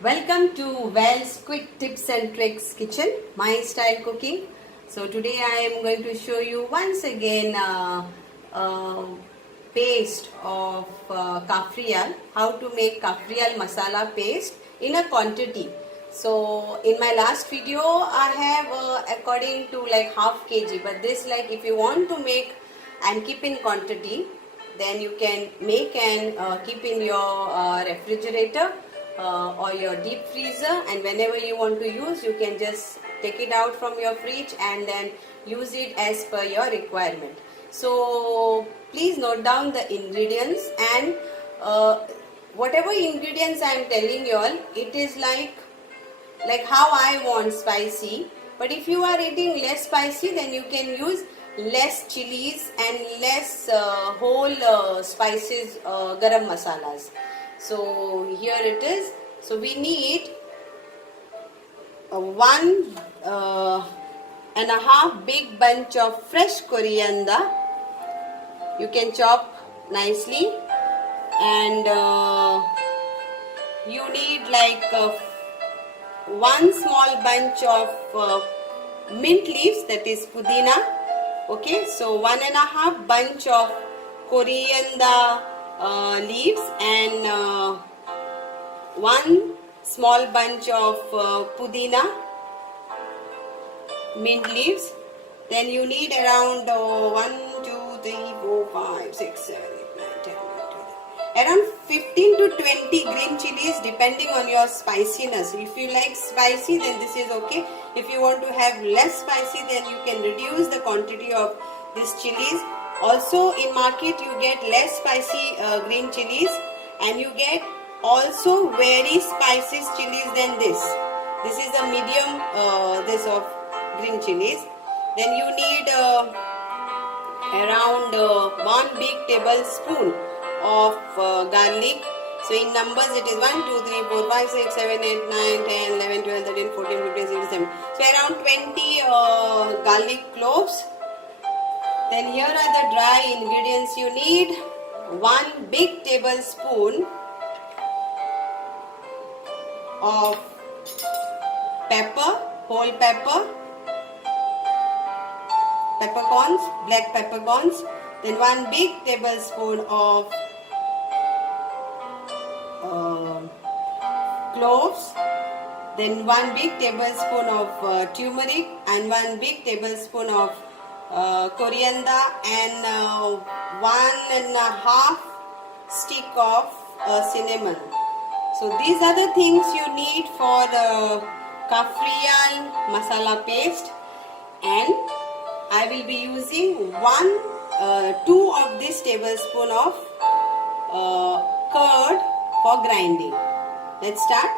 Welcome to Well's Quick Tips and Tricks Kitchen, my style cooking. So today I am going to show you once again paste of Cafreal, how to make Cafreal Masala paste in a quantity. So in my last video I have according to like half kg, but this like if you want to make and keep in quantity, then you can make and keep in your refrigerator or your deep freezer, and whenever you want to use you can just take it out from your fridge and then use it as per your requirement. So please note down the ingredients, and whatever ingredients I am telling you all, it is like how I want spicy, but if you are eating less spicy then you can use less chilies and less whole spices, garam masalas. So here it is. So we need one and a half big bunch of fresh coriander. You can chop nicely, and you need like one small bunch of mint leaves, that is pudina. Okay, so 1.5 bunch of coriander leaves, and one small bunch of pudina mint leaves. Then you need around 1, 2, 3, 4, 5, 6, 7, 8, 9, 10, 11, around 15 to 20 green chilies depending on your spiciness. If you like spicy then this is okay. If you want to have less spicy then you can reduce the quantity of these chilies. Also in market you get less spicy green chilies, and you get also very spicy chilies than this. This is a medium this of green chilies. Then you need around 1 big tablespoon of garlic. So in numbers it is 1, 2, 3, 4, 5, 6, 7, 8, 9, 10, 11, 12, 13, 14, 15, 16, 17. So around 20 garlic cloves. Then here are the dry ingredients. You need 1 big tablespoon of pepper, whole pepper, peppercorns, black peppercorns. Then 1 big tablespoon of cloves. Then 1 big tablespoon of turmeric, and 1 big tablespoon of coriander, and 1.5 stick of cinnamon. So these are the things you need for the Cafreal masala paste, and I will be using 2 of this tablespoon of curd for grinding. Let's start.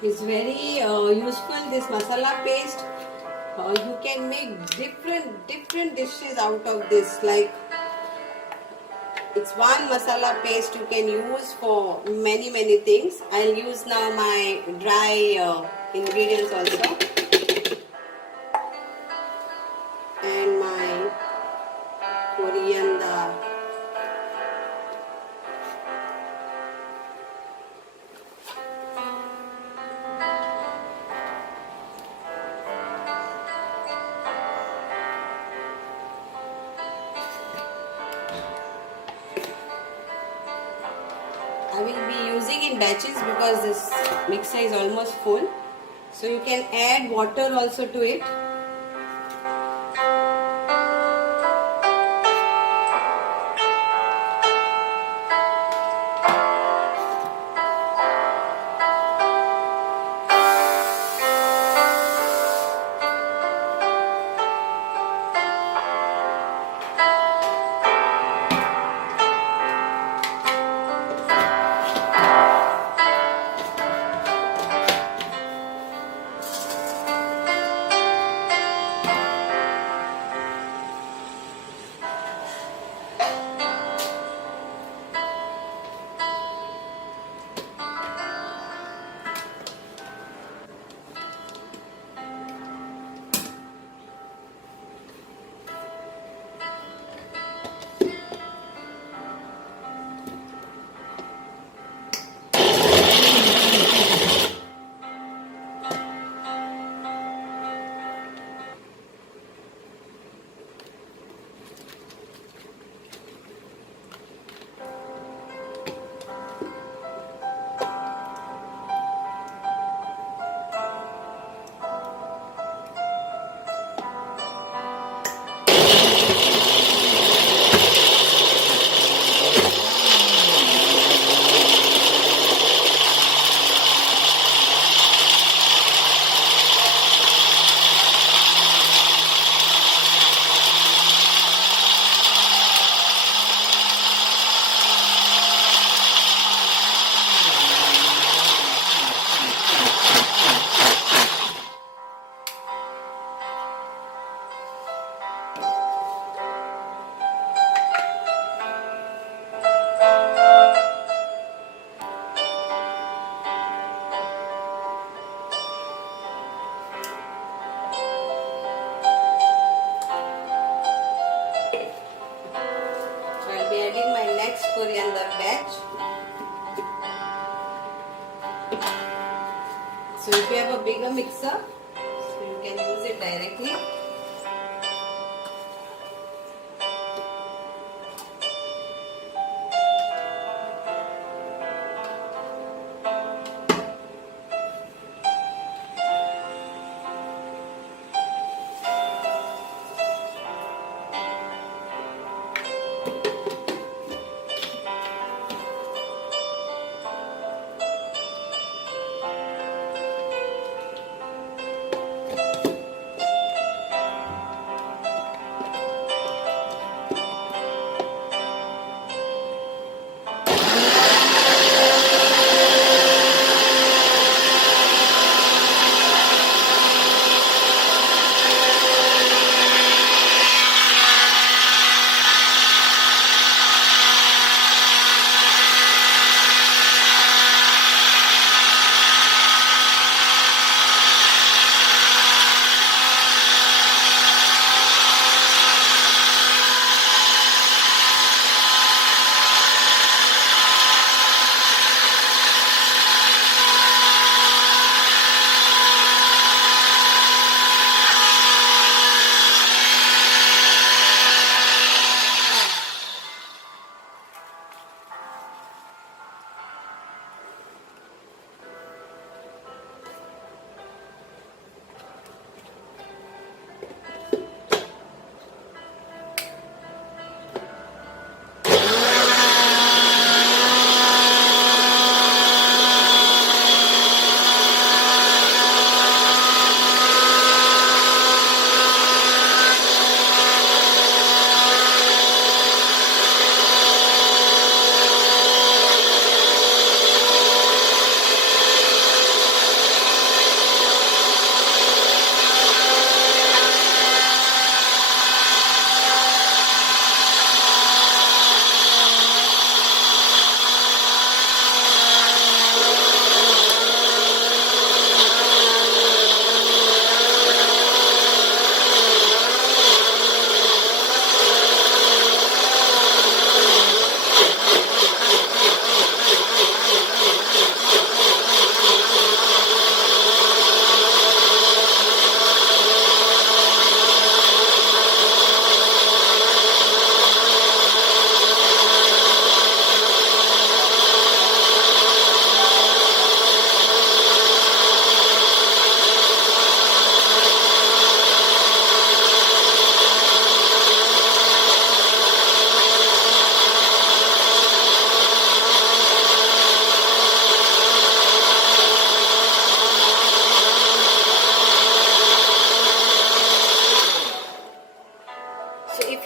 It's very useful, this masala paste. You can make different dishes out of this. Like it's one masala paste you can use for many things. I'll use now my dry ingredients also, and my coriander. I will be using in batches because this mixer is almost full. So you can add water also to it. Coriander batch. So if you have a bigger mixer, so you can use it directly.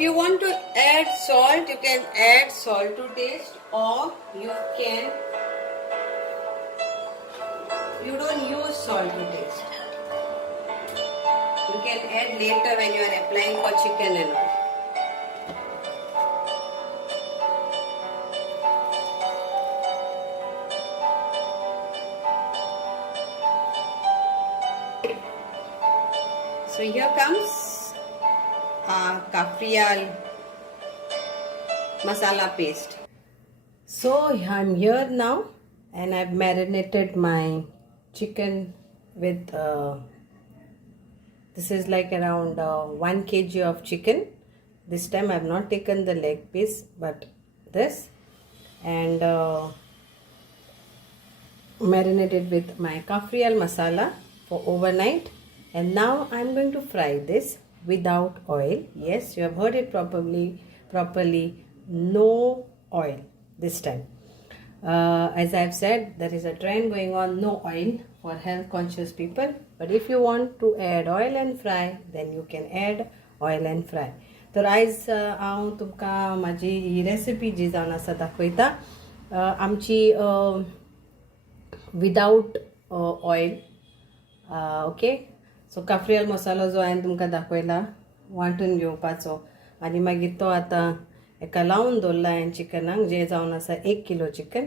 you want to add salt, you can add salt to taste, or you don't use salt to taste. You can add later when you are applying for chicken and all. So here comes Cafreal masala paste. So I'm here now and I've marinated my chicken with this is like around 1 kg of chicken. This time I've not taken the leg piece but this, and marinated with my Cafreal masala for overnight. And now I'm going to fry this without oil. Yes, you have heard it properly, no oil this time. As I've said, there is a trend going on, no oil for health conscious people. But if you want to add oil and fry, then you can add oil and fry. तर आयज हांव तुमकां म्हाजी ही recipe जी जावन आसा दाखयता आमची without oil. Okay, सो काफ्रियल मसालो जो हांवें तुमकां दाखयला वांटून घेवपाचो आनी मागीर तो आतां एका लावन दवरला हांवें चिकनाक, जे जावन आसा 1 किलो चिकन.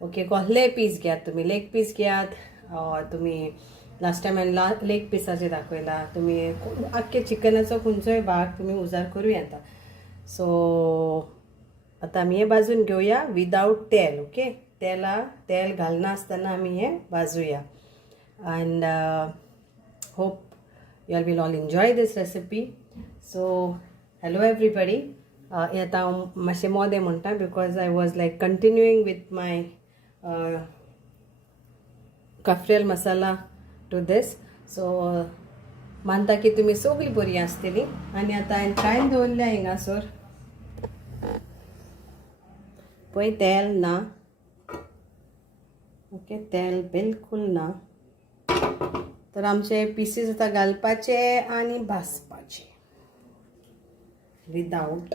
ओके, कसले पीस घेयात तुमी, लेग पीस घेयात, तुमी लास्ट टायम हांवें लेग पिसाचे दाखयला, तुमी आख्खे चिकनाचो खंयचोय भाग तुमी उजार करूं येता. सो आतां आमी हें भाजून घेवया विदाउट तेल. ओके, तेल घालनासतना आमी हें भाजूया. And hope you all will enjoy this recipe. So hello everybody. Yata mashe mode monta because I was like continuing with my Cafreal masala to this. So manta ki tumi sogli bori astili ani ata hain kain dawrल्या हिंगासर पळय तेल ना. Okay, तेल बिलकुल ना. तर आमचे pieces आतां घालपाचे आनी भाजपाचे विदाउट.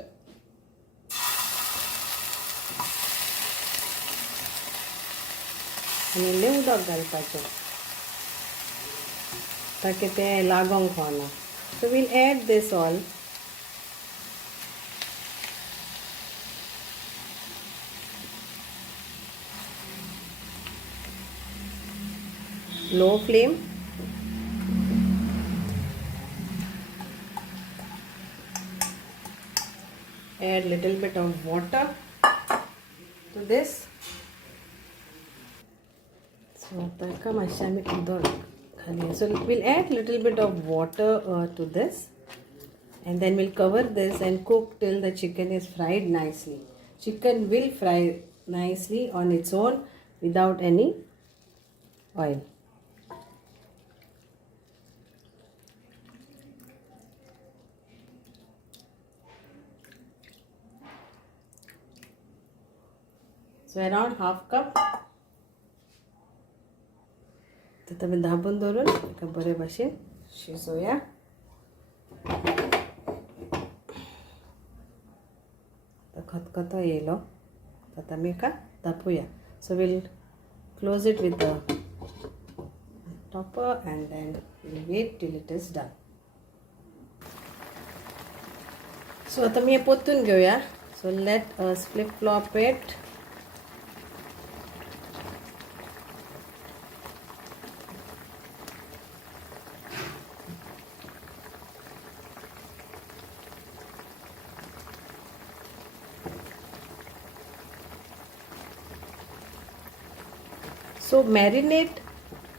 आनी इल्लें उदक घालपाचें ताकी तें लागोंक पावना. So we'll add these all. Low flame. Add little bit of water to this. So we'll add little bit of water to this, and then we'll cover this and cook till the chicken is fried nicely. Chicken will fry nicely on its own without any oil. So around half cup. तर तुम्ही धाबून दवरून एका बरे भाशेन शिजोवया. खतखतो येयलो आता आमी एका धापूया. So we'll close it with the topper and then we'll wait till it is done. So आता मी हे पोतून घेऊया. So let us flip flop it. So marinate,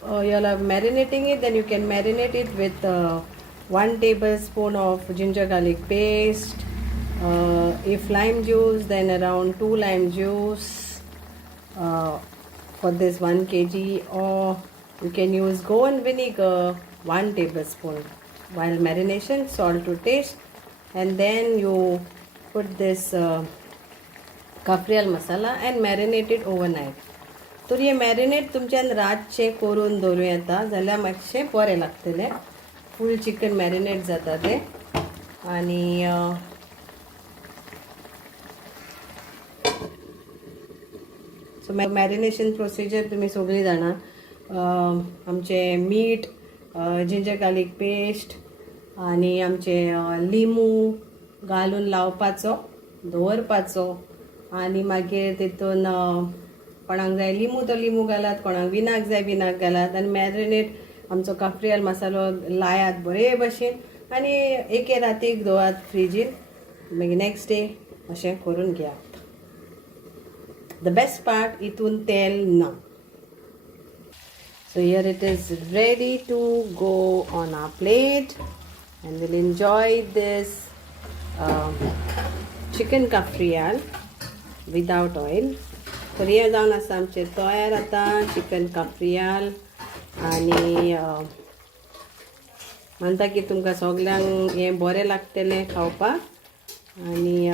you'll have marinating it, then you can marinate it with 1 tablespoon of ginger garlic paste. If lime juice, then around 2 lime juice for this 1 kg, or you can use Goan vinegar 1 tablespoon. While marination, salt to taste, and then you put this Cafreal masala and marinate it overnight. तर हे marinate तुमच्यान रातचे करून दवरूं येता जाल्यार मातशें बरें लागतलें. फूल chicken marinate जाता तें. आनी सो मॅरिनेशन प्रोसिजर तुम्ही सगळी जाणा. आमचे मीठ, जिंजर गार्लिक पेस्ट आणि आमचे लिंबू घालून लावपाचो, दवरपाचो आणि मागीर तितून कोणाक जाय लिंबू तो लिंबू घालात, कोणाक विनाक जाय विनाक घालात आणि मॅरिनेट आमचो काफ्रियाल मसालो लायात बरे भशेन आणि एके रातीक दवरात फ्रिजीन. मागीर नेक्स्ट डे अशें करून घेयात. द बेस्ट पार्ट, हितून तेल ना. So here it is ready to go on our plate and we'll enjoy this chicken cafreal without oil. तर हे जावन आसा आमचे तयार आता चिकन काफ्रियाल आणि म्हणटा की तुमकां सगल्यांक हें बरें लागतलें खावपाक. आणि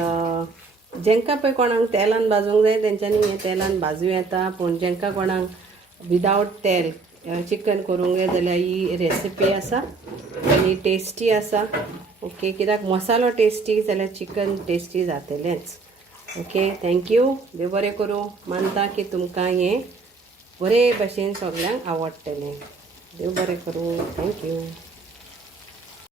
जेंकां पळय कोणाक तेलान भाजूंक जाय तेंच्यांनी हें तेलान भाजूं येता, पूण जेंकां कोणाक विदावट तेल चिकन करूंक जाय जाल्यार ही रेसिपी आसा आनी टेस्टी आसा. ओके, कित्याक मसालो टेस्टी जाल्यार चिकन टेस्टी जातलेंच. Okay, thank you. देव बरें करूं. मानता की तुमकां हें बरे भशेन सगल्यांक आवडटलें. देव बरें करूं. थँक्यू.